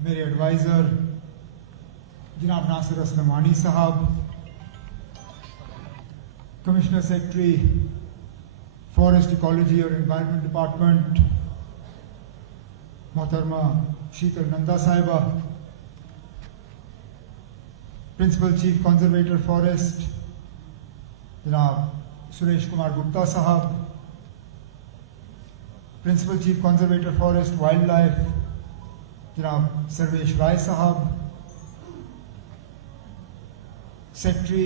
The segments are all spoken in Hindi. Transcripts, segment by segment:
मेरे एडवाइज़र जनाब नासिर असलमानी साहब, कमिश्नर सेक्रेटरी फॉरेस्ट इकोलॉजी और एनवायरनमेंट डिपार्टमेंट मोहतरमा शीतल नंदा साहिबा, प्रिंसिपल चीफ कंजर्वेटर फॉरेस्ट जनाब सुरेश कुमार गुप्ता साहब, principal chief conservator forest wildlife जनाब सर्वेश राय साहब, secretary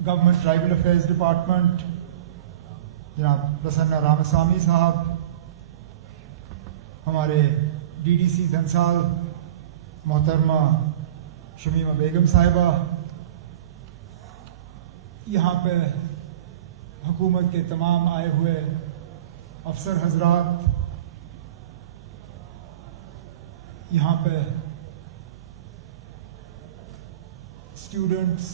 government tribal affairs department जनाब प्रसन्ना रामास्वामी साहब, हमारे डीडीसी धनसाल मोहतरमा शमीमा बेगम साहिबा, यहाँ पे हुकूमत के तमाम आए हुए अफसर हजरात, यहाँ पे स्टूडेंट्स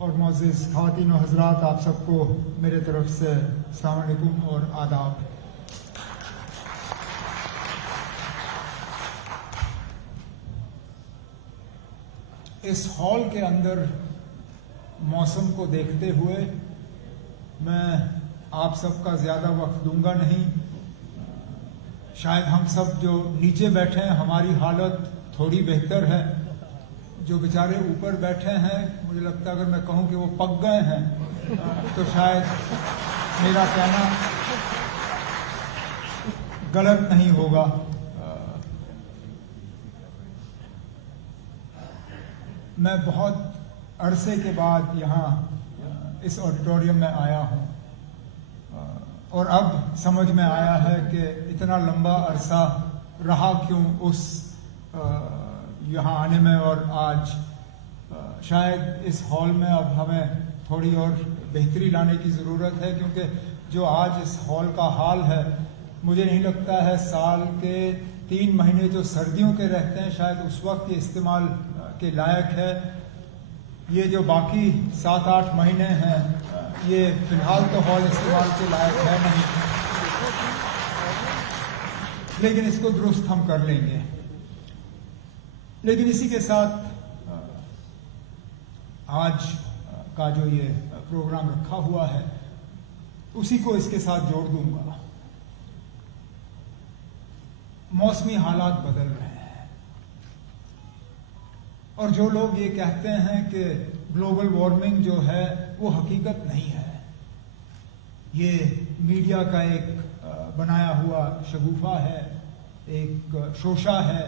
और मोअज़्ज़िज़ ख़वातीन और हज़रात, आप सबको मेरे तरफ से अस्सलाम वालेकुम और आदाब। इस हॉल के अंदर मौसम को देखते हुए मैं आप सबका ज़्यादा वक्त दूंगा नहीं। शायद हम सब जो नीचे बैठे हैं हमारी हालत थोड़ी बेहतर है, जो बेचारे ऊपर बैठे हैं मुझे लगता है अगर मैं कहूं कि वो पक गए हैं तो शायद मेरा कहना गलत नहीं होगा। मैं बहुत अरसे के बाद यहाँ इस ऑडिटोरियम में आया हूँ और अब समझ में आया है कि इतना लंबा अरसा रहा क्यों उस यहाँ आने में, और आज शायद इस हॉल में अब हमें थोड़ी और बेहतरी लाने की ज़रूरत है, क्योंकि जो आज इस हॉल का हाल है मुझे नहीं लगता है साल के 3 महीने जो सर्दियों के रहते हैं शायद उस वक्त ये इस्तेमाल के लायक है। ये जो बाकी 7-8 महीने हैं ये फिलहाल तो हॉल इस्तेमाल के लायक है नहीं, लेकिन इसको दुरुस्त हम कर लेंगे। लेकिन इसी के साथ आज का जो ये प्रोग्राम रखा हुआ है उसी को इसके साथ जोड़ दूंगा। मौसमी हालात बदल रहे हैं और जो लोग ये कहते हैं कि ग्लोबल वार्मिंग जो है वो हकीकत नहीं है, ये मीडिया का एक बनाया हुआ शगुफा है, एक शोशा है,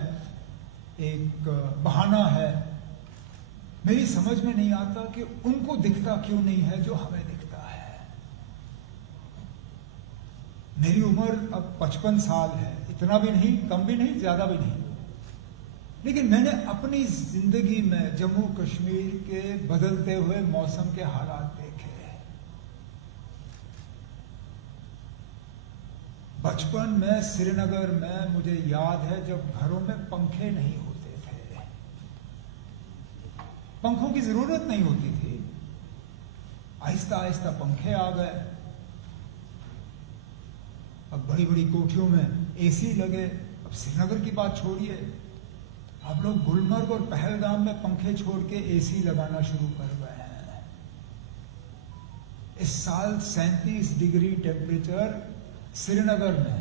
एक बहाना है। मेरी समझ में नहीं आता कि उनको दिखता क्यों नहीं है जो हमें दिखता है। मेरी उम्र अब 55 साल है, इतना भी नहीं, कम भी नहीं, ज्यादा भी नहीं, लेकिन मैंने अपनी जिंदगी में जम्मू कश्मीर के बदलते हुए मौसम के हालात देखे। बचपन में श्रीनगर में मुझे याद है जब घरों में पंखे नहीं होते थे, पंखों की जरूरत नहीं होती थी, आहिस्ता आहिस्ता पंखे आ गए। अब बड़ी बड़ी कोठियों में एसी लगे। अब श्रीनगर की बात छोड़िए, अब लोग गुलमर्ग और पहलगाम में पंखे छोड़ के एसी लगाना शुरू कर गए हैं। इस साल 37 डिग्री टेम्परेचर श्रीनगर में।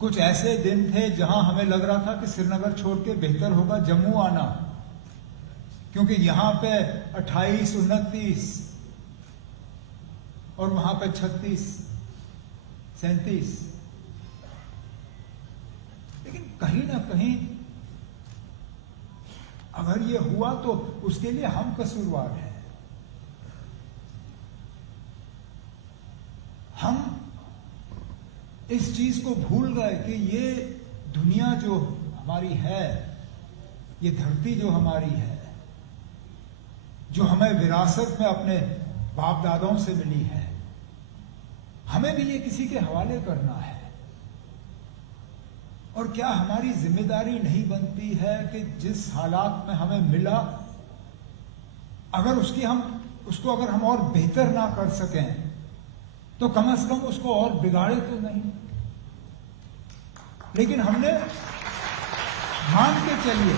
कुछ ऐसे दिन थे जहां हमें लग रहा था कि श्रीनगर छोड़ के बेहतर होगा जम्मू आना, क्योंकि यहां पे 28, 29 और वहां पे 36, 37। लेकिन कहीं ना कहीं अगर ये हुआ तो उसके लिए हम कसूरवार हैं। हम इस चीज को भूल गए कि ये दुनिया जो हमारी है, ये धरती जो हमारी है, जो हमें विरासत में अपने बाप दादाओं से मिली है, हमें भी ये किसी के हवाले करना है। और क्या हमारी जिम्मेदारी नहीं बनती है कि जिस हालात में हमें मिला, अगर उसको अगर हम और बेहतर ना कर सकें तो कम से कम उसको और बिगाड़े तो नहीं। लेकिन हमने मान के चलिए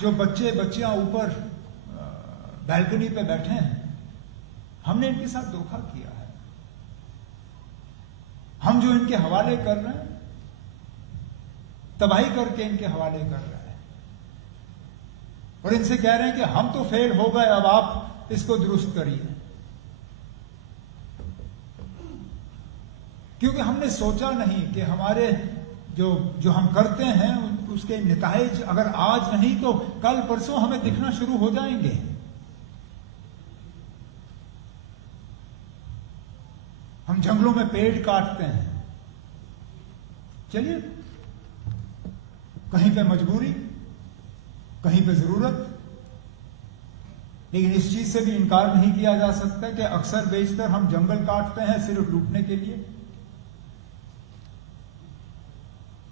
जो बच्चे बच्चियां ऊपर बैल्कनी पे बैठे हैं, हमने इनके साथ धोखा किया है। हम जो इनके हवाले कर रहे हैं, तबाही करके इनके हवाले कर रहे हैं और इनसे कह रहे हैं कि हम तो फेल हो गए, अब आप इसको दुरुस्त करिए। क्योंकि हमने सोचा नहीं कि हमारे जो हम करते हैं उसके नताइज अगर आज नहीं तो कल परसों हमें दिखना शुरू हो जाएंगे। हम जंगलों में पेड़ काटते हैं, चलिए कहीं पे मजबूरी, कहीं पे जरूरत, लेकिन इस चीज से भी इनकार नहीं किया जा सकता कि अक्सर बेशतर हम जंगल काटते हैं सिर्फ लूटने के लिए,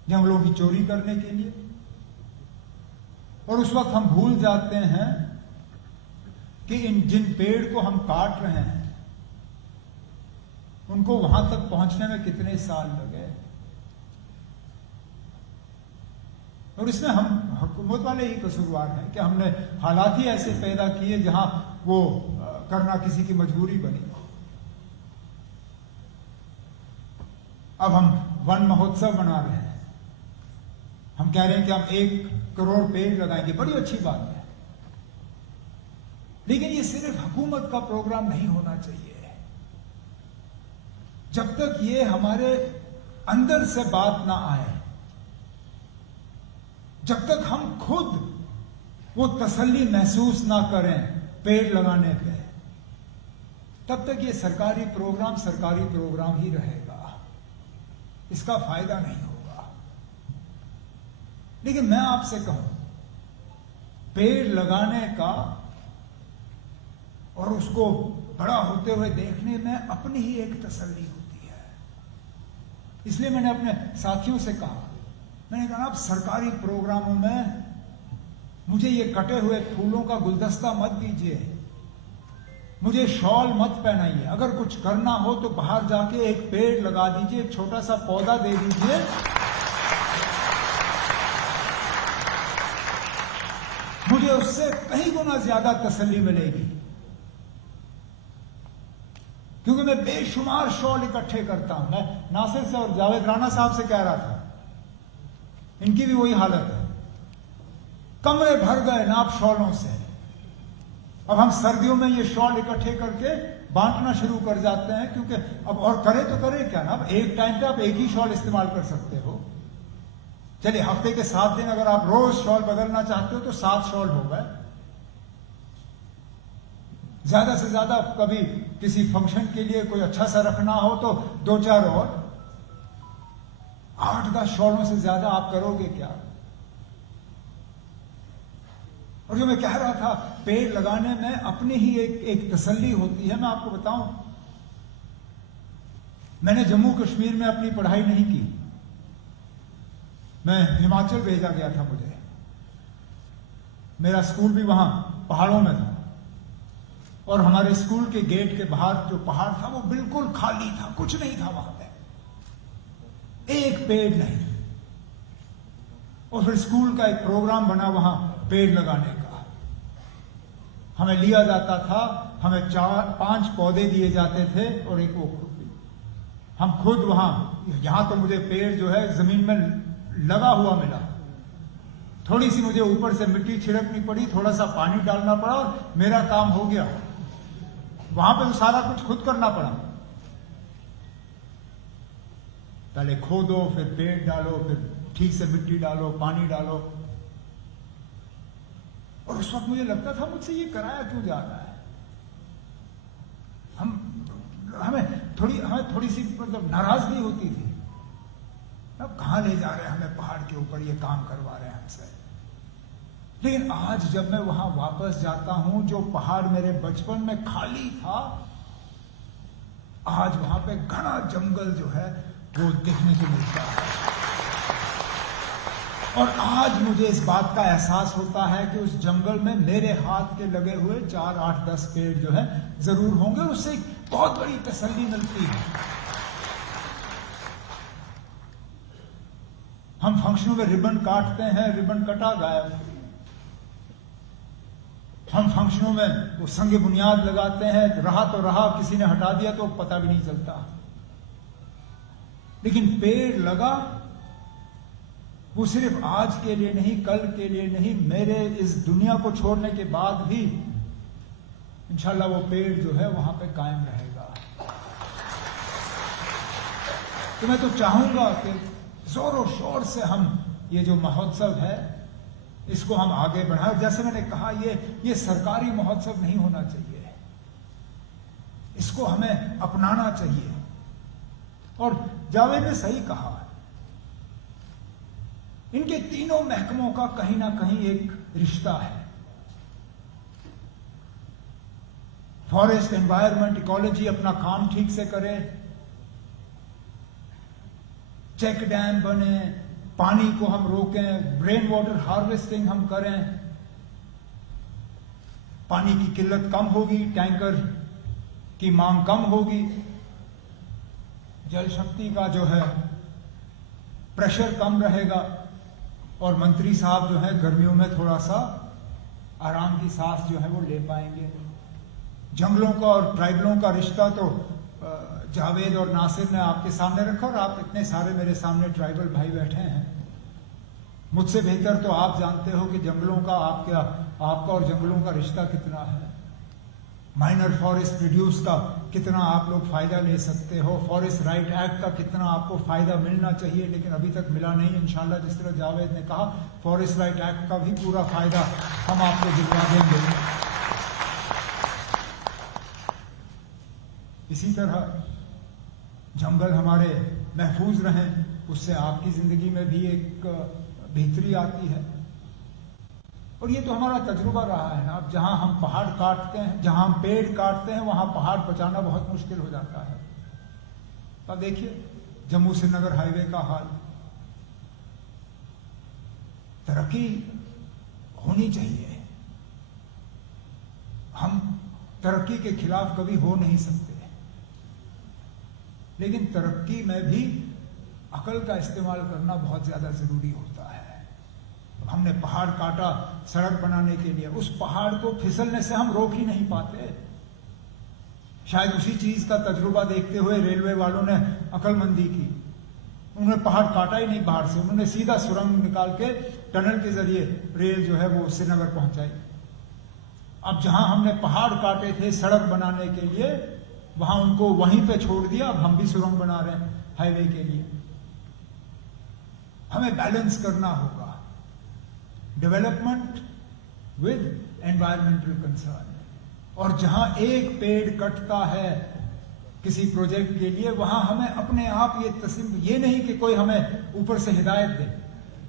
जंगलों की चोरी करने के लिए, और उस वक्त हम भूल जाते हैं कि जिन पेड़ को हम काट रहे हैं उनको वहां तक पहुंचने में कितने साल लगे। और इसमें हम हुकूमत वाले ही कसूरवार हैं कि हमने हालात ही ऐसे पैदा किए जहां वो करना किसी की मजबूरी बनी। अब हम वन महोत्सव बना रहे हैं, हम कह रहे हैं कि हम 1 करोड़ पेड़ लगाएंगे, बड़ी अच्छी बात है, लेकिन ये सिर्फ हुकूमत का प्रोग्राम नहीं होना चाहिए। जब तक ये हमारे अंदर से बात ना आए, जब तक हम खुद वो तसल्ली महसूस ना करें पेड़ लगाने पे, तब तक ये सरकारी प्रोग्राम ही रहेगा, इसका फायदा नहीं होगा। लेकिन मैं आपसे कहूं, पेड़ लगाने का और उसको बड़ा होते हुए देखने में अपनी ही एक तसल्ली होती है। इसलिए मैंने अपने साथियों से कहा, मैंने कहा आप सरकारी प्रोग्रामों में मुझे ये कटे हुए फूलों का गुलदस्ता मत दीजिए, मुझे शॉल मत पहनाइए, अगर कुछ करना हो तो बाहर जाके एक पेड़ लगा दीजिए, एक छोटा सा पौधा दे दीजिए, मुझे उससे कहीं गुना ज्यादा तसल्ली मिलेगी। क्योंकि मैं बेशुमार शॉल इकट्ठे करता हूं। मैं नासिर से और जावेद राणा साहब से कह रहा था, इनकी भी वही हालत है, कमरे भर गए नाप शॉलों से। अब हम सर्दियों में ये शॉल इकट्ठे करके बांटना शुरू कर जाते हैं, क्योंकि अब और करे तो करे क्या ना, अब एक टाइम पे आप एक ही शॉल इस्तेमाल कर सकते हो। चलिए हफ्ते के 7 दिन अगर आप रोज शॉल बदलना चाहते हो तो 7 शॉल हो गए। ज्यादा से ज्यादा कभी किसी फंक्शन के लिए कोई अच्छा सा रखना हो तो 2-4 और, 8-10 शॉलों से ज्यादा आप करोगे क्या। और जो मैं कह रहा था, पेड़ लगाने में अपनी ही एक तसल्ली होती है। मैं आपको बताऊं, मैंने जम्मू कश्मीर में अपनी पढ़ाई नहीं की, मैं हिमाचल भेजा गया था मुझे। मेरा स्कूल भी वहां पहाड़ों में था और हमारे स्कूल के गेट के बाहर जो पहाड़ था वो बिल्कुल खाली था, कुछ नहीं था वहां पे, एक पेड़ नहीं। और फिर स्कूल का एक प्रोग्राम बना वहां पेड़ लगाने का। हमें लिया जाता था, हमें 4-5 पौधे दिए जाते थे और एक वो खुरपी। हम खुद वहां, यहां तो मुझे पेड़ जो है जमीन में लगा हुआ मिला, थोड़ी सी मुझे ऊपर से मिट्टी छिड़कनी पड़ी, थोड़ा सा पानी डालना पड़ा और मेरा काम हो गया। वहां पे तो सारा कुछ खुद करना पड़ा, पहले खोदो, फिर पेड़ डालो, फिर ठीक से मिट्टी डालो, पानी डालो। और उस वक्त मुझे लगता था मुझसे ये कराया क्यों जा रहा है। हमें थोड़ी सी मतलब नाराजगी होती थी, अब कहां ले जा रहे हैं हमें, पहाड़ के ऊपर ये काम करवा रहे हैं हमसे। लेकिन आज जब मैं वहां वापस जाता हूं, जो पहाड़ मेरे बचपन में खाली था, आज वहां पे घना जंगल जो है वो देखने को मिलता है। और आज मुझे इस बात का एहसास होता है कि उस जंगल में मेरे हाथ के लगे हुए 4, 8, 10 पेड़ जो है जरूर होंगे, उससे बहुत बड़ी तसल्ली मिलती है। हम फंक्शनों में रिबन काटते हैं, रिबन कटा गायब। हम फंक्शनों में वो संग बुनियाद लगाते हैं, रहा तो रहा, किसी ने हटा दिया तो पता भी नहीं चलता। लेकिन पेड़ लगा वो सिर्फ आज के लिए नहीं, कल के लिए नहीं, मेरे इस दुनिया को छोड़ने के बाद भी इंशाल्लाह वो पेड़ जो है वहां पे कायम रहेगा। तो मैं तो चाहूंगा कि जोरों शोर से हम ये जो महोत्सव है इसको हम आगे बढ़ाएं। जैसे मैंने कहा, ये सरकारी महोत्सव नहीं होना चाहिए, इसको हमें अपनाना चाहिए। और जावेद ने सही कहा, इनके तीनों महकमों का कहीं ना कहीं एक रिश्ता है। फॉरेस्ट, एनवायरनमेंट, इकोलॉजी अपना काम ठीक से करे, चेक डैम बने, पानी को हम रोकें, रेन वाटर हार्वेस्टिंग हम करें, पानी की किल्लत कम होगी, टैंकर की मांग कम होगी, जल शक्ति का जो है प्रेशर कम रहेगा, और मंत्री साहब जो है गर्मियों में थोड़ा सा आराम की सांस जो है वो ले पाएंगे। जंगलों का और ट्राइबलों का रिश्ता तो जावेद और नासिर ने आपके सामने रखा, और आप इतने सारे मेरे सामने ट्राइबल भाई बैठे हैं। मुझसे बेहतर तो आप जानते हो कि जंगलों का आपका और जंगलों का रिश्ता कितना है। माइनर फॉरेस्ट प्रोड्यूस का कितना आप लोग फायदा ले सकते हो, फॉरेस्ट राइट एक्ट का कितना आपको फायदा मिलना चाहिए, लेकिन अभी तक मिला नहीं। इंशाल्लाह जिस तरह जावेद ने कहा, फॉरेस्ट राइट एक्ट का भी पूरा फायदा हम आपको दिलवा देंगे। इसी तरह जंगल हमारे महफूज रहें, उससे आपकी जिंदगी में भी एक बेहतरी आती है। और ये तो हमारा तजुर्बा रहा है ना। अब जहां हम पहाड़ काटते हैं, जहां हम पेड़ काटते हैं, वहां पहाड़ बचाना बहुत मुश्किल हो जाता है। अब देखिए जम्मू श्रीनगर हाईवे का हाल, तरक्की होनी चाहिए, हम तरक्की के खिलाफ कभी हो नहीं सकते, लेकिन तरक्की में भी अकल का इस्तेमाल करना बहुत ज्यादा जरूरी होता है। हमने पहाड़ काटा सड़क बनाने के लिए, उस पहाड़ को फिसलने से हम रोक ही नहीं पाते। शायद उसी चीज का तजुर्बा देखते हुए रेलवे वालों ने अकलमंदी की, उन्होंने पहाड़ काटा ही नहीं बाहर से, उन्होंने सीधा सुरंग निकाल के टनल के जरिए रेल जो है वो श्रीनगर पहुंचाई। अब जहां हमने पहाड़ काटे थे सड़क बनाने के लिए, वहां उनको वहीं पे छोड़ दिया, अब हम भी सुरंग बना रहे हैं हाईवे के लिए। हमें बैलेंस करना होगा डेवलपमेंट विद एनवायरमेंटल कंसर्न। और जहां एक पेड़ कटता है किसी प्रोजेक्ट के लिए, वहां हमें अपने आप ये नहीं कि कोई हमें ऊपर से हिदायत दे,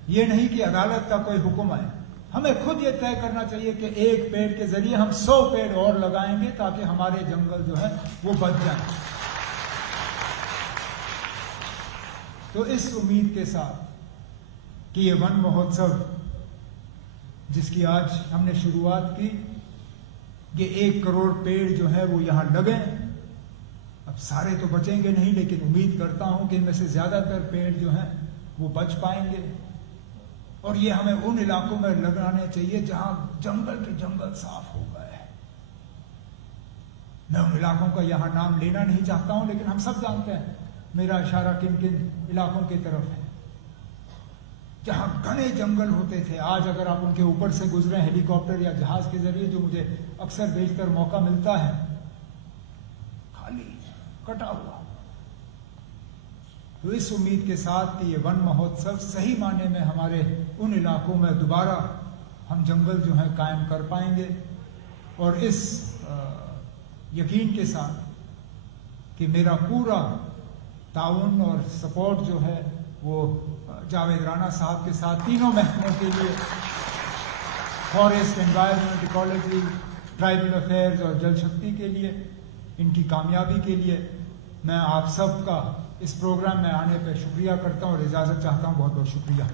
ये नहीं कि अदालत का कोई हुक्म आए, हमें खुद ये तय करना चाहिए कि एक पेड़ के जरिए हम 100 पेड़ और लगाएंगे ताकि हमारे जंगल जो है वो बच जाए। तो इस उम्मीद के साथ कि ये वन महोत्सव जिसकी आज हमने शुरुआत की, ये 1 करोड़ पेड़ जो है वो यहां लगे। अब सारे तो बचेंगे नहीं, लेकिन उम्मीद करता हूं कि इनमें से ज्यादातर पेड़ जो हैं वो बच पाएंगे। और ये हमें उन इलाकों में लगाने चाहिए जहां जंगल के जंगल साफ हो गए। मैं उन इलाकों का यहां नाम लेना नहीं चाहता हूं, लेकिन हम सब जानते हैं मेरा इशारा किन किन इलाकों की तरफ है जहां घने जंगल होते थे। आज अगर आप उनके ऊपर से गुजरे हेलीकॉप्टर या जहाज के जरिए, जो मुझे अक्सर बेशतर मौका मिलता है, खाली कटा हुआ। तो इस उम्मीद के साथ कि ये वन महोत्सव सही मायने में हमारे उन इलाकों में दोबारा हम जंगल जो है कायम कर पाएंगे, और इस यकीन के साथ कि मेरा पूरा ताउन और सपोर्ट जो है वो जावेद राणा साहब के साथ तीनों महकमों के लिए, forest, environment, ecology, tribal affairs और जल शक्ति के लिए, इनकी कामयाबी के लिए मैं आप सबका इस प्रोग्राम में आने पर शुक्रिया करता हूं और इजाजत चाहता हूं। बहुत बहुत शुक्रिया।